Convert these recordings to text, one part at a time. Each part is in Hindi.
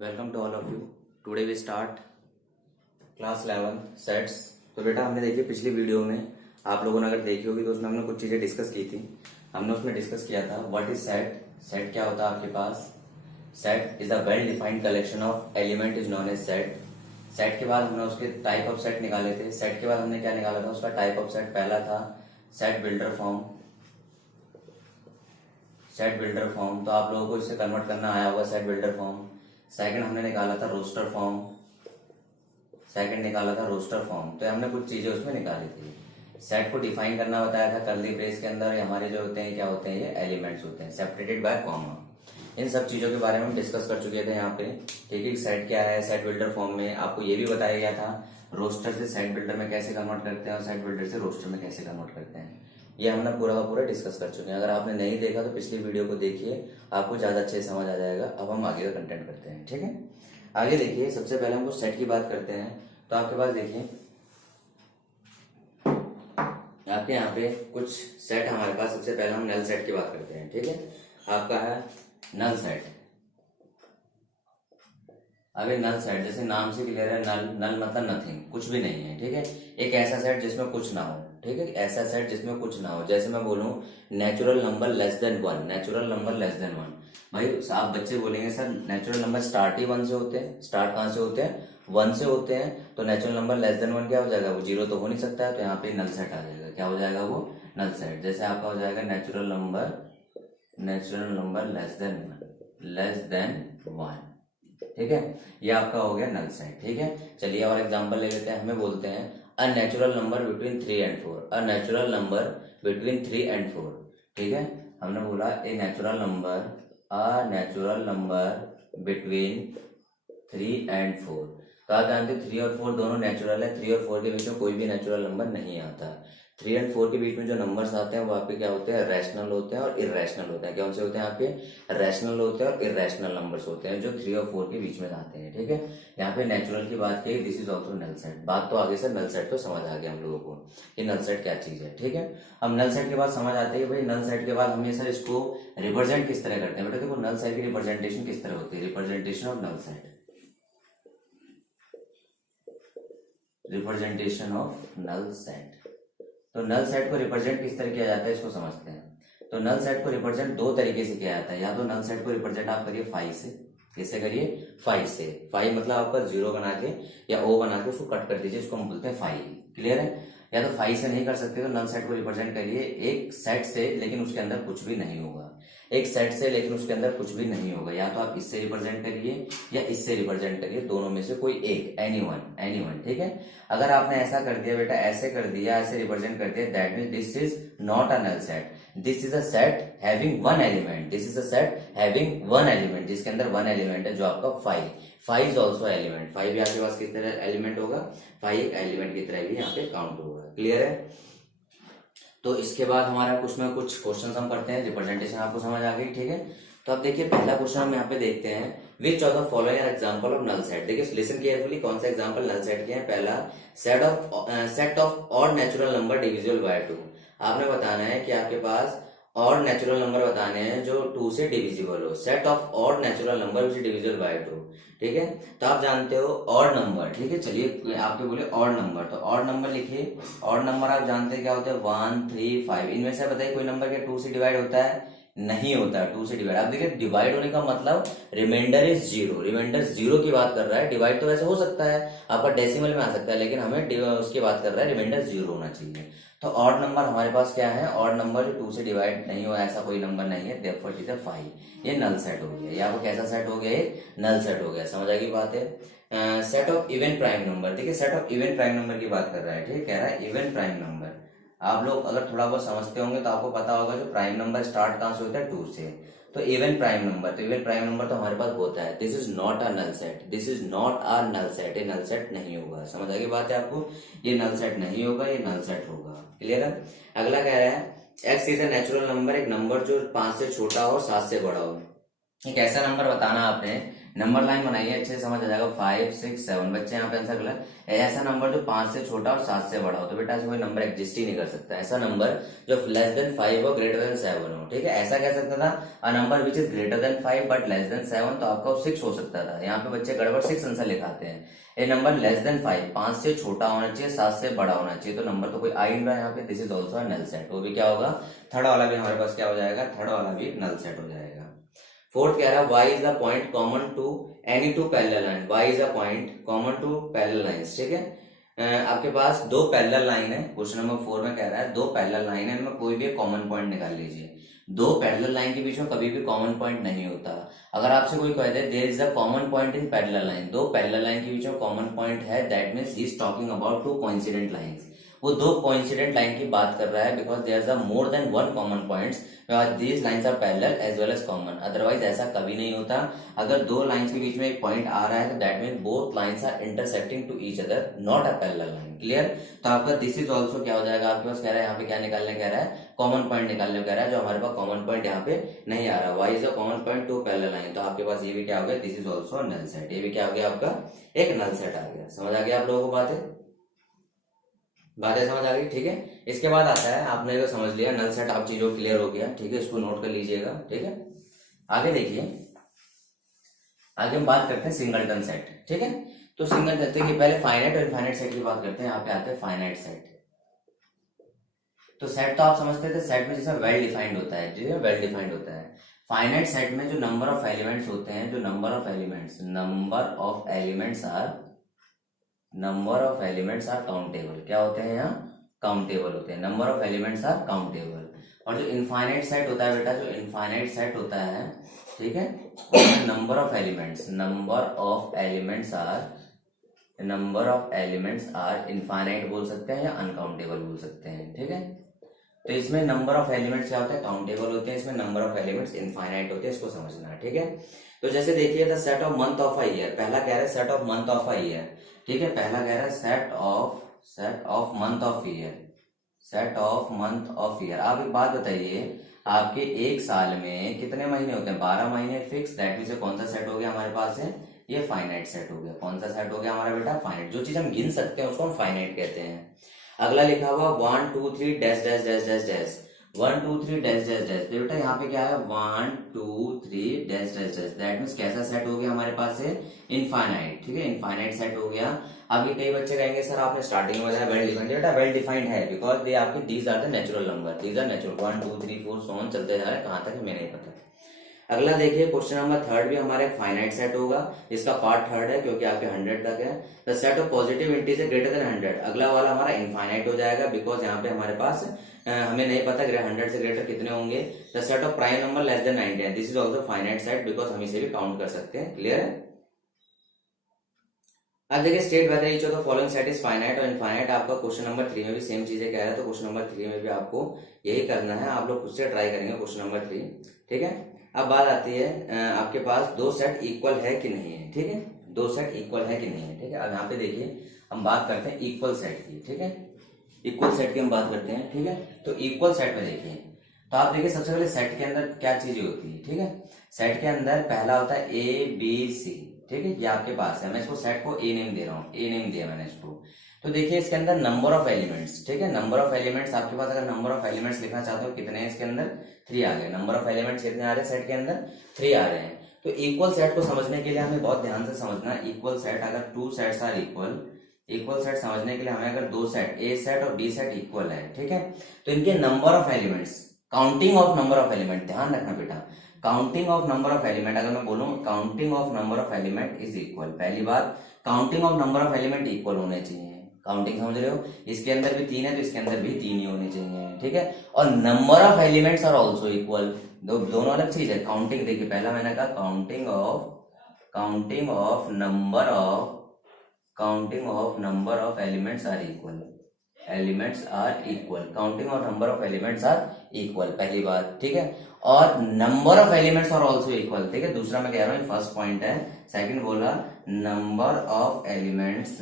Welcome to all of you. Today we start class 11 sets. तो बेटा हमने देखी पिछली वीडियो में, आप लोगों ने अगर देखी होगी तो उसमें हमने कुछ चीजें डिस्कस की थी। हमने उसमें डिस्कस किया था व्हाट इज सेट। सेट क्या होता है आपके पास? Set is a well defined collection of element is known as set. Set के बाद हमने उसके टाइप ऑफ सेट निकाले थे। सेट के बाद हमने क्या निकाला था? उसका टाइप ऑफ सेट पहला था set builder form. Set builder form तो आप लोगों को इससे कन्वर्ट करना आया होगा सेट बिल्डर फॉर्म। सेकंड हमने निकाला था रोस्टर फॉर्म। सेकंड निकाला था रोस्टर फॉर्म। तो हमने कुछ चीजें उसमें निकाली थी। सेट को डिफाइन करना बताया था कर्ली ब्रेस के अंदर हमारे जो होते हैं क्या होते हैं, ये एलिमेंट्स होते हैं सेपरेटेड बाय कॉमा। इन सब चीजों के बारे में हम डिस्कस कर चुके थे यहाँ पे कि सेट क्या है। सेट बिल्डर फॉर्म में आपको ये भी बताया गया था रोस्टर से सेट बिल्डर में कैसे कन्वर्ट करते हैं और सेट बिल्डर से रोस्टर में कैसे कन्वर्ट करते हैं। ये हमने पूरा का पूरा डिस्कस कर चुके हैं। अगर आपने नहीं देखा तो पिछली वीडियो को देखिए, आपको ज्यादा अच्छे से समझ आ जाएगा। अब हम आगे का कंटेंट करते हैं, ठीक है। आगे देखिए, सबसे पहले हम कुछ सेट की बात करते हैं। तो आपके पास देखिए, आपके यहाँ पे कुछ सेट हमारे पास। सबसे पहले हम नल सेट की बात करते हैं, ठीक है। आपका है नल सेट। अभी नल सेट जैसे नाम से क्लियर है, नल नल मतलब नथिंग, कुछ भी नहीं है, ठीक है। एक ऐसा सेट जिसमें कुछ ना हो, ठीक है। ऐसा सेट जिसमें कुछ ना हो, जैसे मैं बोलूं natural number less than 1, natural number less than 1। भाई आप बच्चे बोलेंगे सर नेचुरल नंबर स्टार्ट ही 1 से होते हैं। स्टार्ट कहां से होते हैं? 1 से होते हैं। तो नेचुरल नंबर लेस देन 1 क्या हो जाएगा? वो 0 तो हो नहीं सकता है। तो यहाँ पे नल सेट आ जाएगा। क्या हो जाएगा वो? Null set. जैसे आपका हो जाएगा नेचुरल नंबर लेस देन 1, ठीक है। ये आपका हो गया नल सेट, ठीक है। चलिए और एग्जांपल ले लेते हैं। हमें बोलते हैं a natural number between 3 and 4, a natural number between 3 and 4, ठीक है। हमने बोला a natural number, a natural number between 3 and 4। तो आप जानते हैं 3 और 4 दोनों नेचुरल है। 3 और 4 के बीच में कोई भी नेचुरल नंबर नहीं आता। 3 एंड 4 के बीच में जो नंबर्स आते हैं वो आपके क्या होते हैं? रैशनल होते हैं और इरेशनल होते हैं। कौन से होते हैं आपके? रैशनल होते हैं और इरेशनल नंबर्स होते हैं जो 3 और 4 के बीच में आते हैं, ठीक है। यहाँ पे नेचुरल की बात की, this is also null set. बात तो आगे से नल सेट तो समझ आ गया हम लोगों को कि नल सेट क्या चीज है, ठीक है। अब नल सेट के बाद समझ आती है भाई नल सेट के बाद हमें सर इसको रिप्रेजेंट किस तरह करते हैं। बेटा देखो नल सेट की रिप्रेजेंटेशन किस तरह होती है? Representation of null set, representation of null set. तो नल सेट को रिप्रेजेंट किस तरह किया जाता है इसको समझते हैं। तो नल सेट को रिप्रेजेंट दो तरीके से किया जाता है। या तो नल सेट को रिप्रेजेंट आप करिए 5 से। किससे करिए? 5 से। 5 मतलब आपका 0 बना के या O बना के उसको कट कर दीजिए, इसको हम बोलते हैं 5। क्लियर है? या तो 5 से नहीं कर सकते तो नल सेट को रिप्रेजेंट करिए एक सेट से लेकिन उसके अंदर कुछ भी नहीं होगा। एक सेट से लेकिन उसके अंदर कुछ भी नहीं होगा। या तो आप इससे रिप्रेजेंट करिए या इससे रिप्रेजेंट करिए, दोनों में से कोई एक, एनीवन, ठीक है। अगर आपने ऐसा कर दिया बेटा, ऐसे कर दिया, ऐसे रिप्रेजेंट कर दिया, that means this is not a null set. This is a set having one element. This is a set having one element, जिसके अंदर वन एलिमेंट है जो आपका 5। 5 इज ऑल्सो एलिमेंट। 5 भी आपके पास किस तरह एलिमेंट होगा? 5 एलिमेंट की तरह भी यहाँ पे काउंट होगा। क्लियर है? तो इसके बाद हमारा कुछ में कुछ क्वेश्चन हम करते हैं। रिप्रेजेंटेशन आपको समझ आ गई, ठीक है। तो अब देखिए पहला क्वेश्चन हम यहाँ पे देखते हैं, which of the following example of null set. देखिए लिसन केयरफुली, कौन सा एग्जांपल नल सेट के हैं। पहला set of odd natural number divisible by 2। आपने बताना है कि आपके पास ऑड नेचुरल नंबर बताने हैं जो 2 से डिविजिबल हो। Set of odd natural number which divisible by 2, ठीक है। तो आप जानते हो ऑड नंबर, ठीक है। चलिए आपके बोले ऑड नंबर, तो ऑड नंबर लिखिए। ऑड नंबर आप जानते हैं क्या होता है? 1, 3, 5। इनमें से बताइए कोई नंबर क्या 2 से डिवाइड होता है? नहीं होता है 2 से डिवाइड। आप देखिए डिवाइड होने का मतलब रिमाइंडर इज 0। रिमाइंडर 0 की बात कर रहा है। डिवाइड तो वैसे हो सकता है, आपका डेसिमल में आ सकता है, लेकिन हमें उसकी बात कर रहा है रिमाइंडर 0 होना चाहिए। तो ऑड नंबर हमारे पास क्या है? ऑड नंबर जो 2 से डिवाइड नहीं हो, ऐसा कोई नंबर नहीं है। Therefore it is 5। ये नल सेट हो गया। ये आपको कैसा सेट हो गया? नल सेट हो गया। समझ आ गई बात है। Set of even prime number. देखिए set of even prime number की बात कर रहा है, ठीक, कह रहा है इवन प्राइम नंबर। आप लोग अगर थोड़ा बहुत समझते होंगे तो आपको पता होगा जो प्राइम नंबर स्टार्ट कहां से होता है? 2 से। तो इवन प्राइम नंबर, तो इवन प्राइम नंबर तो हमारे पास होता है। This is not a null set. This is not a null set. ये नल सेट नहीं होगा। समझ आ गई बात है आपको? ये नल सेट नहीं होगा, ये नल सेट होगा। क्लियर है? अगला कह रहा है x is a natural number, एक नंबर जो 5 से छोटा हो 7 से बड़ा हो। एक ऐसा नंबर बताना आपने नंबर लाइन बनाइए, अच्छे से समझ आ जाएगा। 5 6 7 बच्चे यहाँ पे आंसर गलत। ऐसा नंबर जो 5 से छोटा और 7 से बड़ा हो, तो बेटा ऐसा कोई नंबर एग्जिस्ट ही नहीं कर सकता। ऐसा नंबर जो लेस देन 5 हो, ग्रेटर देन 7 हो, ठीक है। ऐसा कह सकता था a number which is greater than 5 but less than 7, तो आपका 6 हो सकता था। यहाँ पे बच्चे गड़बड़ 6 आंसर लिखाते हैं। ए नंबर लेस देन 5, 5 से छोटा होना चाहिए, 7 से बड़ा होना चाहिए, तो नंबर तो कोई आ ही नहीं रहा यहाँ पे। This is also null set. वो भी क्या होगा, थर्ड वाला भी हमारे पास क्या हो जाएगा, थर्ड वाला भी नल सेट हो जाएगा। फोर्थ कह रहा है y is the point common to any two parallel line. y is the point common to parallel lines, ठीक है। आपके पास दो पैरेलल लाइन है, क्वेश्चन नंबर 4 में कह रहा है दो पैरेलल लाइन है, इनमें कोई भी कॉमन पॉइंट निकाल लीजिए। दो पैरेलल लाइन के बीच में कभी भी कॉमन पॉइंट नहीं होता। अगर आपसे कोई कह दे there is a common point in parallel line, दो पैरेलल लाइन के बीच में कॉमन पॉइंट है, that means he is talking about two coincident lines. वो दो कोइंसिडेंट लाइन की बात कर रहा है, because there is a more than one common points, these lines are parallel as well as common. Otherwise ऐसा कभी नहीं होता। अगर दो लाइंस के बीच में एक पॉइंट आ रहा है, तो that mean both lines are intersecting to each other, not a parallel line. Clear. तो आपका दिस इज ऑल्सो क्या हो जाएगा, आपके पास कह रहा है यहाँ पे क्या निकालने कह रहा है, कॉमन पॉइंट निकालने कह रहा है, जो हमारे पास कॉमन पॉइंट यहाँ पे नहीं आ रहा। Y is a common point to parallel line, तो आपके पास ये भी क्या हो गया, this is also null set. ये भी क्या हो गया, आपका एक नल सेट आ गया। समझ आ गया आप लोगों को बातें समझ आ गई, ठीक है। इसके बाद आता है, आपने जो समझ लिया नल सेट, आप चीजों क्लियर हो गया, ठीक है। इसको नोट कर लीजिएगा, ठीक है। आगे देखिए, आगे हम बात करते हैं सिंगलटन सेट, ठीक है। तो सिंगल सेट की पहले फाइनाइट और इनफाइनाइट सेट की बात करते हैं। यहाँ पे आते हैं फाइनाइट सेट। तो सेट तो आप समझते थे, सेट में जैसा वेल डिफाइंड होता है, ठीक है, वेल डिफाइंड होता है। फाइनाइट सेट में जो नंबर ऑफ एलिमेंट्स होते हैं, जो number of elements are countable. क्या होते हैं यहाँ, काउंटेबल होते हैं। Number of elements are countable. और जो इनफाइनाइट सेट होता है बेटा, जो इनफाइनाइट सेट होता है, ठीक है, number of elements are infinite बोल सकते हैं या अनकाउंटेबल बोल सकते हैं, ठीक है। तो इसमें नंबर ऑफ एलिमेंट्स क्या होता है, काउंटेबल होते हैं। इसमें नंबर ऑफ एलिमेंट्स इनफाइनाइट होते हैं, इसको समझना है, ठीक है। तो जैसे देखिए the set of month of a year, पहला कह रहा है set of month of a year, ठीक है। पहला कह रहा है set of month of year. आप एक बात बताइए, आपके एक साल में कितने महीने होते हैं, 12 महीने फिक्स। दैट मींस कौन सा सेट हो गया हमारे पास है, ये फाइनाइट सेट हो गया। कौन सा सेट हो गया हमारा बेटा, फाइनाइट। जो चीज हम गिन सकते हैं उसको हम फाइनाइट कहते हैं। अगला लिखा हुआ 1 2 3 dash dash dash dash dash 1 2 3 dash dash dash. तो बेटा यहाँ पे क्या है, 1 2 3 dash dash dash. That means कैसा सेट हो गया हमारे पास है, इनफाइनाइट, ठीक है, इनफाइनाइट सेट हो गया। अभी कई बच्चे कहेंगे सर आपने स्टार्टिंग में बताया वेल डिफाइंड। बेटा वेल डिफाइंड है बिकॉज दे आपके these are the natural number, these are natural. 1 2 3 4 so on चलते जा रहे हैं, कहां तक हमें नहीं पता। अगला देखिए क्वेश्चन नंबर 3 भी हमारे फाइनाइट सेट होगा। इसका पार्ट 3 है क्योंकि आपके 100 तक है। The set of positive integer greater than 100। अगला वाला हमारा इनफाइनाइट हो जाएगा बिकॉज यहाँ पे हमारे पास हमें नहीं पता 100 से ग्रेटर कितने होंगे। The set of prime number less than 90। This is also finite set because हम इसे भी काउंट कर सकते हैं। क्लियर है। अब देखिए state whether each of the following set is finite और इनफाइनाइट। आपका क्वेश्चन नंबर 3 में भी सेम चीजें कह रहा है, तो क्वेश्चन नंबर 3 में भी आपको यही करना है। आप लोग खुद से ट्राई करेंगे क्वेश्चन नंबर 3, ठीक है। अब बात आती है आपके पास दो सेट इक्वल है कि नहीं है, ठीक है, दो सेट इक्वल है कि नहीं है, ठीक है। अब यहाँ पे देखिए हम बात करते हैं इक्वल सेट की, ठीक है, इक्वल सेट की हम बात करते हैं, ठीक है। तो इक्वल सेट में देखिए, तो आप देखिए सबसे पहले सेट के अंदर क्या चीजें होती है, ठीक है। सेट के अंदर पहला होता है ए बी सी, ठीक है, ये आपके पास है। मैं इसको सेट को ए नेम दे रहा हूँ, ए नेम दिया मैंने इसको। तो देखिए इसके अंदर नंबर ऑफ एलिमेंट्स, ठीक है, नंबर ऑफ एलिमेंट्स आपके पास, अगर नंबर ऑफ एलिमेंट्स लिखना चाहते हो कितने हैं इसके अंदर, 3 आ गए। नंबर ऑफ एलिमेंट्स कितने आ रहे हैं सेट के अंदर, 3 आ रहे हैं। तो इक्वल सेट को समझने के लिए हमें बहुत ध्यान से समझना है। इक्वल सेट, अगर 2 सेट्स आर इक्वल सेट समझने के लिए हमें अगर 2 सेट ए सेट और बी सेट इक्वल है, ठीक है, तो इनके number of elements, counting of number of element, ध्यान रखना बेटा, counting of number of element, अगर मैं बोलूं counting of number of element is equal, पहली बात counting of number of element equal होने चाहिए। काउंटिंग समझ रहे हो, इसके अंदर भी 3 है तो इसके अंदर भी 3 ही होने चाहिए, ठीक है। और number of elements are also equal, दोनों अलग चीज है। काउंटिंग देखिए, पहला मैंने कहा counting of number of elements are equal, counting of number of elements are equal, पहली बात, ठीक है। और number of elements are also equal, ठीक है। दूसरा मैं कह रहा हूँ फर्स्ट पॉइंट है, सेकंड बोला number of elements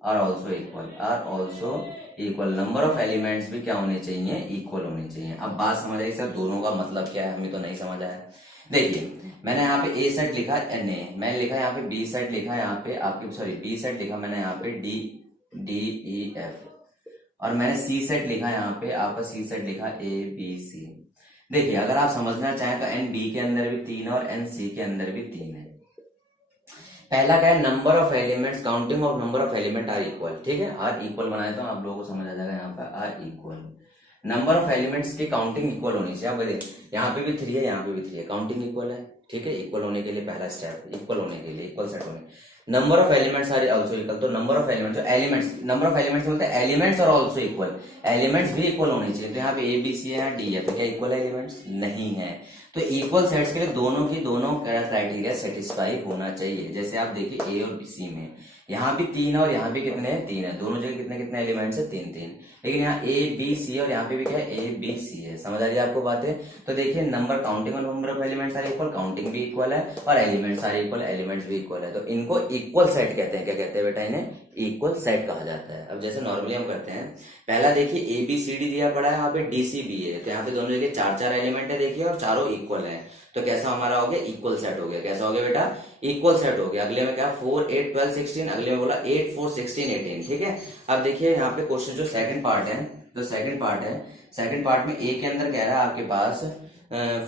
are also equal. Number of elements भी क्या होने चाहिए, इक्वल होने चाहिए। अब बात समझ आई सर, दोनों का मतलब क्या है, हमें तो नहीं समझ आया। देखिए मैंने यहाँ पे ए सेट लिखा, मैंने लिखा यहाँ पे बी सेट लिखा, यहाँ पे आपके सॉरी बी सेट लिखा मैंने यहाँ पे डी डी ई एफ, और मैंने सी सेट लिखा यहाँ पे आपका सी सेट लिखा ए बी सी। देखिए अगर आप समझना चाहें तो एन बी के अंदर भी 3 है और एन सी के अंदर भी 3 है। पहला क्या है, number of elements, counting of number of element are equal. ठीक है, आर इक्वल बनाए तो आप लोगों को समझ आ जाएगा, यहाँ पे are equal. Number of elements की काउंटिंग इक्वल होनी चाहिए। आप देखिए यहाँ पे भी 3 है, यहाँ पे भी 3 है, काउंटिंग इक्वल है। ठीक है, इक्वल होने के लिए पहला स्टेप, इक्वल होने के लिए, इक्वल सेट होने। Number of elements are also equal, तो नंबर ऑफ एलिमेंट्स, जो एलिमेंट्स, नंबर ऑफ एलिमेंट्स बोलते हैं एलिमेंट्स और आल्सो इक्वल, एलिमेंट्स भी इक्वल होने चाहिए। तो यहाँ पे ए बी सी है, यहाँ डी है, तो क्या इक्वल एलिमेंट्स नहीं है। तो इक्वल सेट्स के लिए दोनों की दोनों क्राइटेरिया सेटिस्फाई होना चाहिए। जैसे आप देखिए ए और सी में यहाँ भी 3 और यहाँ भी कितने हैं, 3 है, दोनों जगह कितने कितने एलिमेंट्स है, 3 3। लेकिन यहाँ ए बी सी और यहाँ पे भी क्या है, ए बी सी है। समझ आ रही है आपको बातें। तो देखिए नंबर, काउंटिंग और number of elements are equal, counting भी इक्वल है और एलिमेंट्स आर इक्वल, एलिमेंट्स भी इक्वल है। तो इनको इक्वल सेट कहते हैं। क्या कहते हैं बेटा, इन्हें इक्वल सेट कहा जाता है। अब जैसे नॉर्मली हम करते हैं, पहला देखिए ए बी सी डी दिया पड़ा है, यहाँ पे डी सी बी है, तो यहाँ पे दोनों जगह 4 4 एलिमेंट है देखिए, और चारों इक्वल है। तो कैसा हमारा हो गया, इक्वल सेट हो गया। कैसा हो गया बेटा, इक्वल सेट हो गया। अगले में क्या, 4 8 12 16, अगले में बोला 8 4 16 18। ठीक है, अब देखिए यहाँ पे क्वेश्चन जो सेकंड पार्ट है, जो सेकंड पार्ट है, सेकंड पार्ट में ए के अंदर कह रहा है आपके पास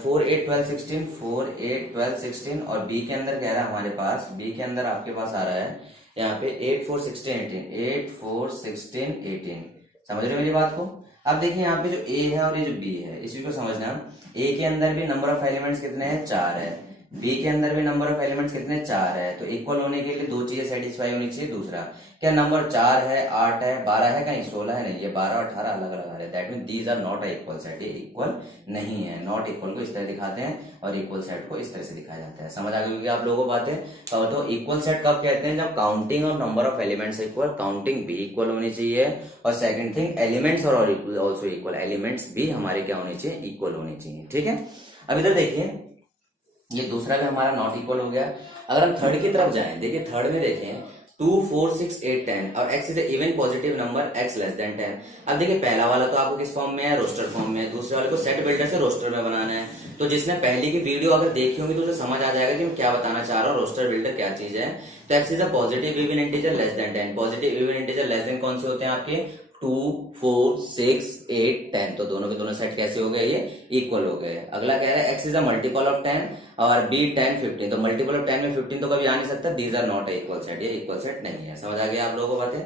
4 8 12 16, 4 8 12 16, और बी के अंदर कह रहा है हमारे पास, बी के अंदर आपके पास आ रहा है यहाँ पे 8 4 16 18, 8 4 16 18। समझ रहे हो मेरी बात को। अब देखिए यहाँ पे जो ए है और ये जो बी है, इसी को समझना। ए के अंदर भी नंबर ऑफ एलिमेंट्स कितने हैं, 4 है, बी के अंदर भी नंबर ऑफ एलिमेंट्स कितने, 4 है। तो इक्वल होने के लिए 2 चीजें सेटिस्फाई होनी चाहिए। दूसरा क्या, नंबर 4 है, 8 है, 12 है, कहीं 16 है, नहीं, ये 12 और 18 अलग अलग आ रहे हैं। That mean these are not equal set, ये इक्वल नहीं है। नॉट इक्वल को इस तरह दिखाते हैं और इक्वल सेट को इस तरह से दिखाया जाता है। समझ आ गई आप लोगों को बातें। तो इक्वल सेट कब कहते हैं, जब काउंटिंग और number of elements equal, counting भी इक्वल होनी चाहिए, और सेकंड थिंग एलिमेंट्स और ऑल्सो इक्वल, एलिमेंट्स भी हमारे क्या होने चाहिए, इक्वल होने चाहिए। ठीक है, अब इधर देखिए ये दूसरा भी हमारा नॉट इक्वल हो गया। अगर हम थर्ड की तरफ जाएं, देखिए थर्ड में देखें 2 4 6 8 10 और x is even positive number x less than 10। अब देखिए पहला वाला तो आपको किस फॉर्म में है, रोस्टर फॉर्म में है, दूसरे वाले को सेट बिल्डर से रोस्टर में बनाना है। तो जिसने पहले की वीडियो अगर देखी होगी तो उसे समझ आ जाएगा कि मैं क्या बताना चाह रहा हूँ, रोस्टर बिल्डर क्या चीज है। तो x is a positive even integer less than 10। Positive even integer less than कौन से होते हैं आपके, 2 4 6 8 10। तो दोनों के दोनों सेट कैसे हो गए, ये इक्वल हो गए। अगला कह रहा है x is a multiple of 10 और b 10 15। तो मल्टीपल ऑफ 10 में 15 तो कभी आ नहीं सकता, these are not equal set, ये इक्वल सेट नहीं है। समझ आ गया आप लोगों को बातें।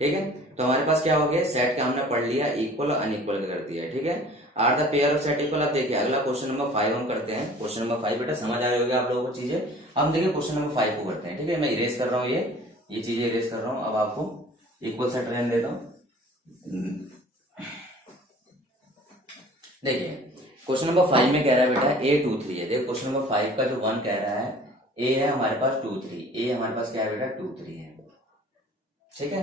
ठीक है, तो हमारे पास क्या हो गया, सेट का हमने पढ़ लिया, इक्वल और अनइक्वल कर दिया। ठीक है, are the pair of set equal. अब देखिए अगला क्वेश्चन नंबर 5 हम करते हैं। क्वेश्चन नंबर 5 बेटा समझ आ रही होगी आप लोगों को चीजें। अब देखिए क्वेश्चन नंबर 5 को करते हैं। ठीक है, मैं इरेज कर रहा हूँ, ये चीजें इरेज कर रहा हूँ। अब आपको इक्वल सेट रहने देता हूँ। देखिए क्वेश्चन नंबर 5 में कह रहा है बेटा a 2 3 है। देखो क्वेश्चन नंबर 5 का जो 1 कह रहा है a है हमारे पास 2 3, a हमारे पास क्या है बेटा 2 3 है। ठीक है,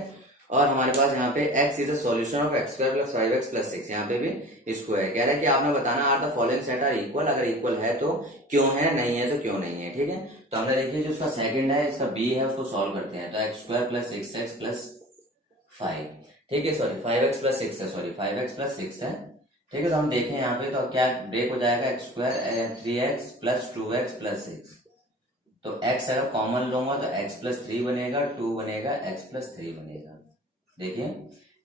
और हमारे पास यहाँ पे x is a solution of x square plus 5x plus 6, यहाँ पे भी स्क्वायर। कह रहा है कि आपने बताना are the following set are equal, अगर इक्वल है तो क्यों है, नहीं है तो क्यों नहीं है। ठीक है, तो हमने देखिए जो उसका सेकंड है, इसका b है, उसको सॉल्व करते हैं। तो x square plus 6x plus 5, ठीक है, सॉरी 5x प्लस 6 है, सॉरी 5x प्लस 6 है। ठीक है, तो हम देखें यहाँ पे तो क्या ब्रेक हो जाएगा, x square 3x plus 2x plus 6। तो x अगर कॉमन लूंगा तो x प्लस 3 बनेगा, 2 बनेगा, x प्लस 3 बनेगा। देखिए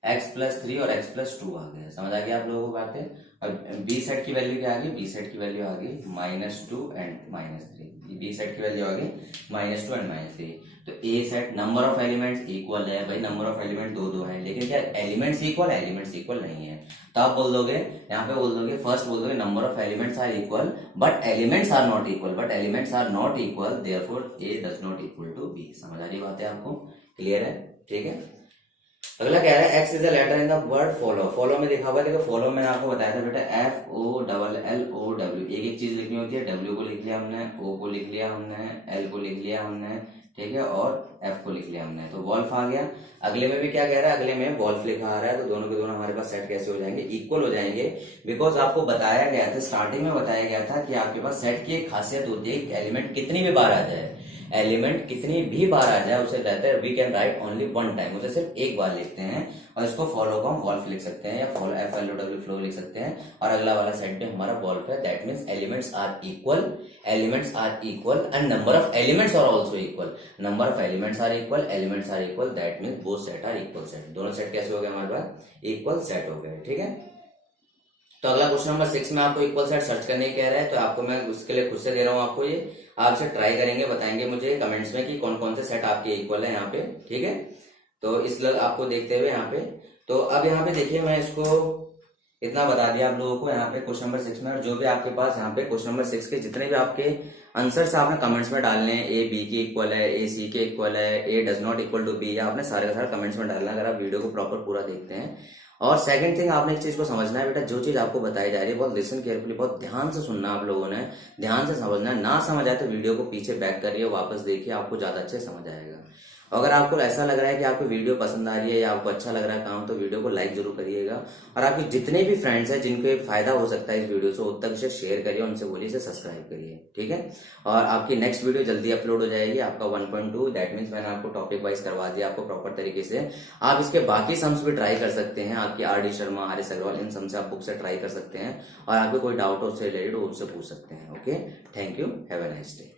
x प्लस 3 और x प्लस 2 आ गया। समझ आ गया आप लोगों को बातें। और b सेट की वैल्यू क्या आ गई, b सेट की वैल्यू आ गई -2 एंड -3। b सेट की वैल्यू आ गई -2 एंड -3। तो a set number of elements equal है भाई, नंबर ऑफ एलिमेंट 2 2 है, लेकिन क्या एलिमेंट्स इक्वल, एलिमेंट्स इक्वल नहीं है। तो आप बोल दोगे यहाँ पे, बोल दोगे फर्स्ट बोल दोगे number of elements are equal but elements are not equal, but elements are not equal therefore a does not equal to b। समझ आ रही बात है आपको, क्लियर है। ठीक है, अगला कह रहा है x is a letter in the word follow. Follow में देखा हुआ है, देखो फॉलो में आपको बताया था बेटा FOLLOW, एक एक चीज लिखनी होती है। W को लिख लिया हमने, O को लिख लिया हमने, L को लिख लिया हमने, ठीक है, और F को लिख लिया हमने। तो वॉल्फ आ गया। अगले में भी क्या कह रहा है, अगले में वॉल्फ लिखा आ रहा है। तो दोनों के दोनों हमारे पास सेट कैसे हो जाएंगे, इक्वल हो जाएंगे। बिकॉज आपको बताया गया था, स्टार्टिंग में बताया गया था कि आपके पास सेट की एक खासियत होती है, एलिमेंट कितनी भी बार आ जाए, एलिमेंट कितनी भी बार आ जाए उसे कहते हैं we can write only one time, उसे सिर्फ एक बार लिखते हैं और इसको फॉलो को हम वॉल्फ लिख सकते हैं या फॉलो FLOW फ्लो लिख सकते हैं। और अगला वाला साइड पे हमारा वॉल्फ है, that means elements are equal and number of elements are also equal. Number of elements are equal that means both set are equal set. दोनों सेट कैसे हो गए हमारे पास, इक्वल सेट हो गए, ठीक है। तो अगला क्वेश्चन नंबर 6 में आपको इक्वल सेट सर्च करने कह रहा है, तो आपको मैं उसके लिए खुद से दे रहा हूँ आपको ये, आपसे ट्राई करेंगे, बताएंगे मुझे कमेंट्स में कि कौन कौन से सेट आपके इक्वल है यहाँ पे, ठीक है। तो इसलिए आपको देखते हुए यहाँ पे, तो अब यहाँ पे देखिए मैं इसको इतना बता दिया आप लोगों को यहाँ पे क्वेश्चन नंबर 6 में। और जो भी आपके पास यहाँ पे क्वेश्चन नंबर 6 के जितने भी आपके आंसर्स आपने कमेंट्स में डालने हैं, A B के इक्वल है, A C के इक्वल है, A does not equal to B, या आपने सारे का सारे कमेंट्स में डालना है अगर आप वीडियो को प्रॉपर पूरा देखते हैं। और सेकंड थिंग आपने एक चीज को समझना है बेटा, जो चीज आपको बताई जा रही है बहुत लिसन केयरफुली, बहुत ध्यान से सुनना आप लोगों ने, ध्यान से समझना है। ना समझ आए तो वीडियो को पीछे बैक करिए, वापस देखिए, आपको ज्यादा अच्छे समझ आएगा। अगर आपको ऐसा लग रहा है कि आपको वीडियो पसंद आ रही है या आपको अच्छा लग रहा है काम, तो वीडियो को लाइक जरूर करिएगा। और आपके जितने भी फ्रेंड्स हैं जिनको फायदा हो सकता है इस वीडियो से, उन तक इसे शेयर करिए, उनसे बोलिए इसे सब्सक्राइब करिए, ठीक है। और आपकी नेक्स्ट वीडियो जल्दी अपलोड हो जाएगी, आपका 1.2, दैट मीन्स मैंने आपको टॉपिक वाइज करवा दिया आपको प्रॉपर तरीके से। आप इसके बाकी सम्स भी ट्राई कर सकते हैं, आपकी RD शर्मा, RS अग्रवाल, इन सम से आप बुक से ट्राई कर सकते हैं। और आपको कोई डाउट हो उससे रिलेटेड उससे पूछ सकते हैं। Okay, thank you, have a nice day.